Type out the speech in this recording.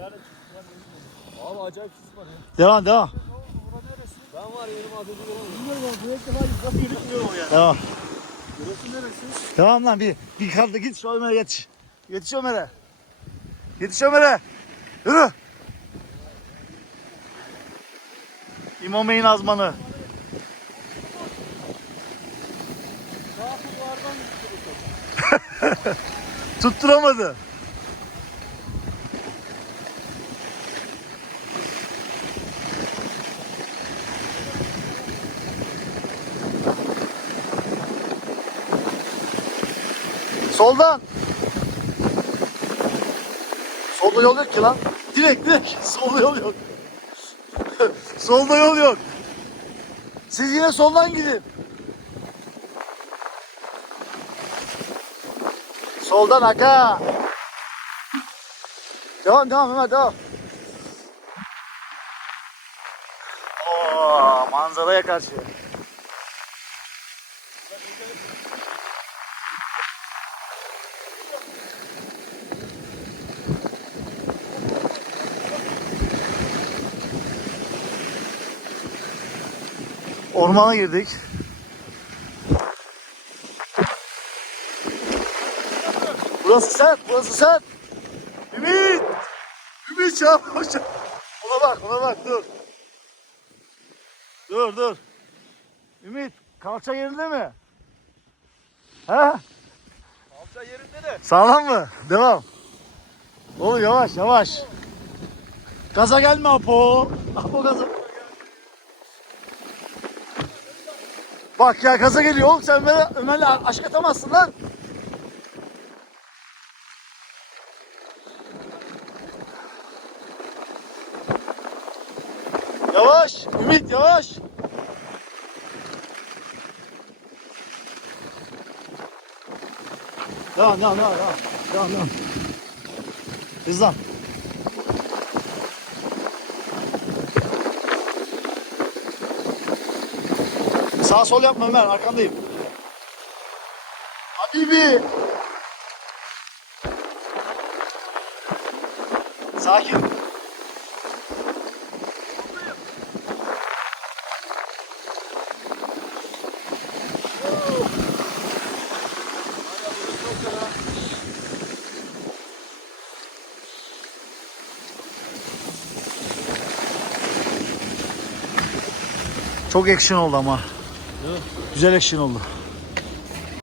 Abi acayip sis var ya. Devam devam. Ben var ya benim adını bulamıyorum. Bilmiyorum abi. Direkt defa nasıl yürütmüyorum yani. Devam. Burası neresi? Devam lan bir. Bir kaldı git şu Ömer'e yetiş. Yetiş Ömer'e. Yetiş Ömer'e. Yürü. İmam Bey'in azmanı. Tutturamadı. Soldan. Solda yol yok ki lan. Direkt direkt. Solda yol yok. Solda yol yok. Siz yine soldan gidin. Soldan aga. Devam devam Ömer devam. Oo, manzaraya karşı. Ormana girdik. Burası sen, burası sen. Ümit! Ümit çabuk. çabuk. Ona bak, ona bak, dur. Dur, dur. Ümit, kalça yerinde mi? He? Alça yerinde de. Sağlam mı? Devam. Oğlum yavaş, yavaş. Gaza gelme Apo. Apo gaza. Bak ya gaza geliyor oğlum sen Ömer'le Ömer'le aşk atamazsın lan. Yavaş Ümit yavaş. Devam devam devam devam. Devam devam. Hızlan. Sağ sol yapma Ömer arkandayım. Habibi. Sakin. Çok action oldu ama. Güzel action oldu.